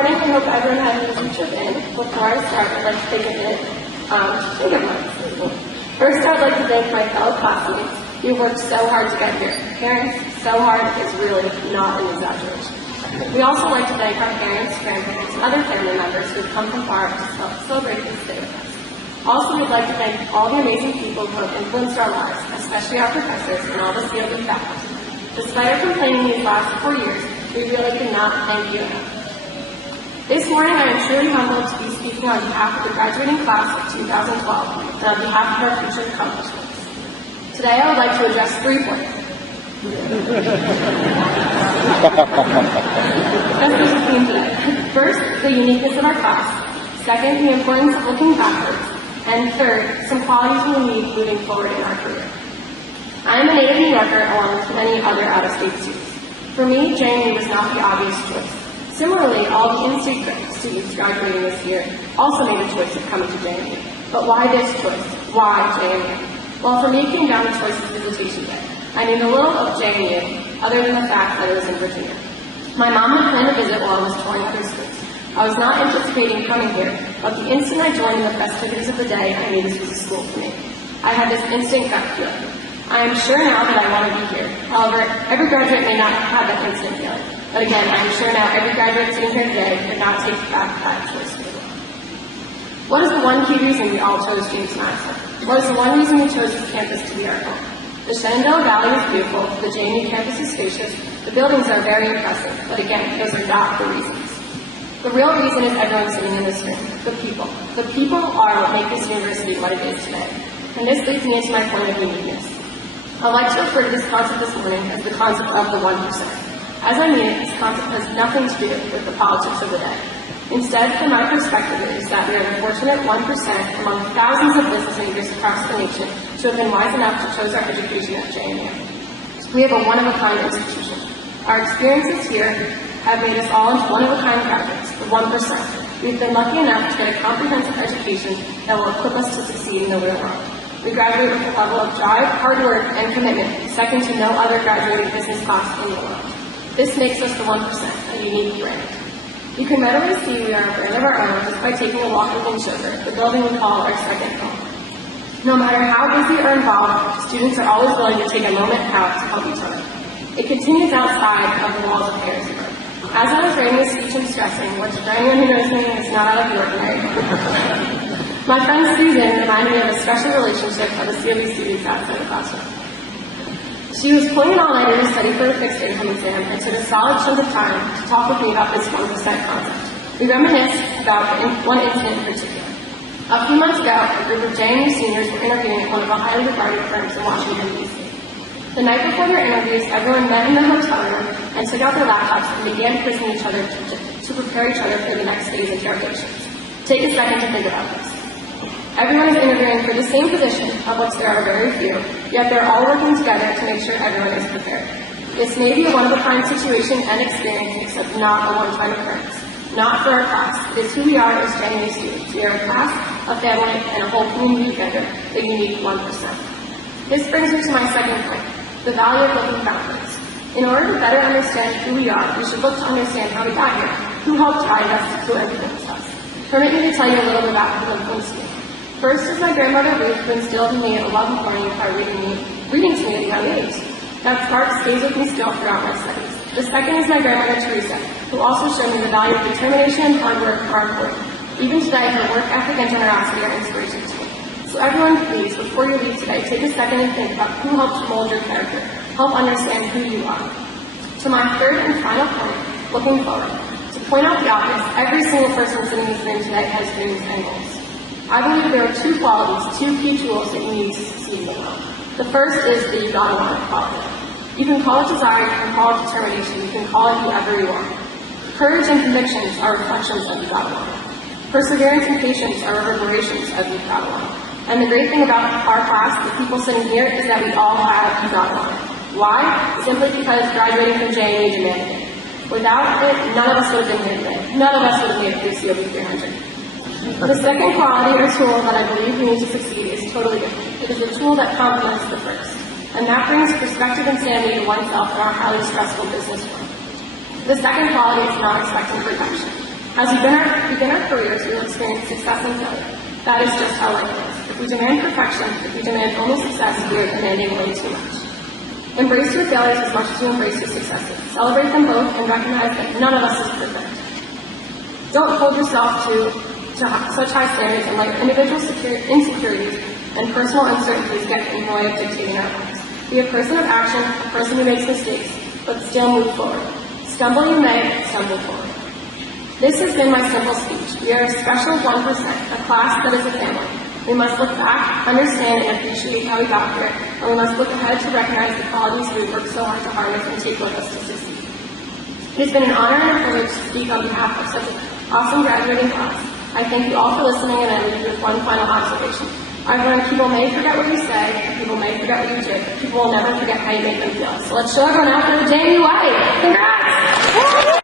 morning, I hope everyone had an easy trip in. Before I start, I'd like to take a minute to think of one. First, I'd like to thank my fellow classmates. You worked so hard to get here. Parents, so hard is really not an exaggeration. We also like to thank our parents, grandparents, and other family members who have come from far to celebrate this day with us. Also, we'd like to thank all the amazing people who have influenced our lives, especially our professors and all the COB faculty. Despite our complaining these last 4 years, we really cannot thank you enough. This morning, I am truly humbled to be speaking on behalf of the graduating class of 2012 and on behalf of our future accomplishments. Today, I would like to address 3 points. That's the theme today. First, the uniqueness of our class. Second, the importance of looking backwards. And third, some qualities we will need moving forward in our career. I am a native New Yorker along with many other out-of-state students. For me, JMU was not the obvious choice. Similarly, all the in-state students graduating this year also made a choice of coming to JMU. But why this choice? Why JMU? Well, for me, it came down to choice of visitation day. I knew a little of JMU, other than the fact that it was in Virginia. My mom had planned a visit while I was touring other schools. I was not anticipating coming here, but the instant I joined in the festivities of the day, I knew this was a school for me. I had this instant gut feeling. I am sure now that I want to be here. However, every graduate may not have that instant feeling. But again, I am sure now every graduate sitting here today could not take back that choice for them. What is the one key reason we all chose James Madison? What is the one reason we chose this campus to be our home? The Shenandoah Valley is beautiful, the JMU campus is spacious, the buildings are very impressive, but again, those are not the reasons. The real reason is everyone sitting in this room, the people. The people are what make this university what it is today. And this leads me into my point of uniqueness. I'd like to refer to this concept this morning as the concept of the 1%. As I mean it, this concept has nothing to do with the politics of the day. Instead, from my perspective, it is that we are the fortunate 1% among thousands of business leaders across the nation to have been wise enough to choose our education at JMU. We have a one-of-a-kind institution. Our experiences here have made us all into one-of-a-kind graduates, the 1%. We've been lucky enough to get a comprehensive education that will equip us to succeed in the real world. We graduate with a level of drive, hard work, and commitment, second to no other graduating business class in the world. This makes us the 1%, a unique brand. You can readily see we are a brand of our own just by taking a walk within Sugar, the building we call our second home. No matter how busy or involved, students are always willing to take a moment out to help each other. It continues outside of the walls of Harrisburg. As I was writing this speech and stressing, which for anyone who knows me is not out of the ordinary, my friend Susan reminded me of a special relationship of a COB student outside the classroom. She was pulling an all-nighter to study for a fixed income exam and took a solid chunk of time to talk with me about this 1% concept. We reminisced about one incident in particular. A few months ago, a group of JMU seniors were interviewing at one of the highly regarded firms in Washington, D.C. The night before their interviews, everyone met in the hotel room and took out their laptops and began quizzing each other to prepare each other for the next day's interrogations. Take a second to think about this. Everyone is interviewing for the same position, of which there are very few, yet they're all working together to make sure everyone is prepared. This may be a one-of-a-kind situation and experience, except not a one-time occurrence. Not for our class. It is who we are as JMU students. We are a class, a family, and a whole community together, the unique 1%. This brings me to my second point, the value of looking backwards. In order to better understand who we are, we should look to understand how we got here, who helped guide us, who influenced us. Permit me to tell you a little bit about who influenced me. First is my grandmother Ruth, who instilled in me a love of learning by reading to me at a young age. That spark stays with me still throughout my studies. The second is my grandmother Teresa, who also showed me the value of determination and hard work are important. Even today, her work ethic and generosity are inspiration to me. So everyone, please, before you leave today, take a second and think about who helped mold your character. Help understand who you are. To my third and final point, looking forward. To point out the obvious, every single person sitting in this room today has dreams and goals. I believe there are 2 qualities, 2 key tools that you need to succeed in the world. The first is the you gotta want it quality. You can call it desire, you can call it determination, you can call it whatever you want. Courage and convictions are reflections of you gotta want it. Perseverance and patience are reverberations of you gotta want it. And the great thing about our class, the people sitting here, is that we all have you gotta want it. Why? Simply because graduating from JMU demanded it. Without it, none of us would have been here today. None of us would have made it through COB 300. The second quality or tool that I believe we need to succeed is totally different. It is a tool that complements the first. And that brings perspective and sanity to oneself in our highly stressful business world. The second quality is not expecting perfection. As we begin our careers, we will experience success and failure. That is just how life is. If we demand perfection, if we demand only success, we are demanding way too much. Embrace your failures as much as you embrace your successes. Celebrate them both and recognize that none of us is perfect. Don't hold yourself to such high standards and let individual insecurities and personal uncertainties get in the way of dictating our lives. Be a person of action, a person who makes mistakes, but still move forward. Stumble you may, stumble forward. This has been my simple speech. We are a special 1%, a class that is a family. We must look back, understand, and appreciate how we got here, and we must look ahead to recognize the qualities we worked so hard to harness and take with us to succeed. It has been an honor and a privilege to speak on behalf of such an awesome graduating class. I thank you all for listening, and I leave you with one final observation. I've learned people may forget what you say, people may forget what you did, but people will never forget how you make them feel. So let's show everyone out for the JMU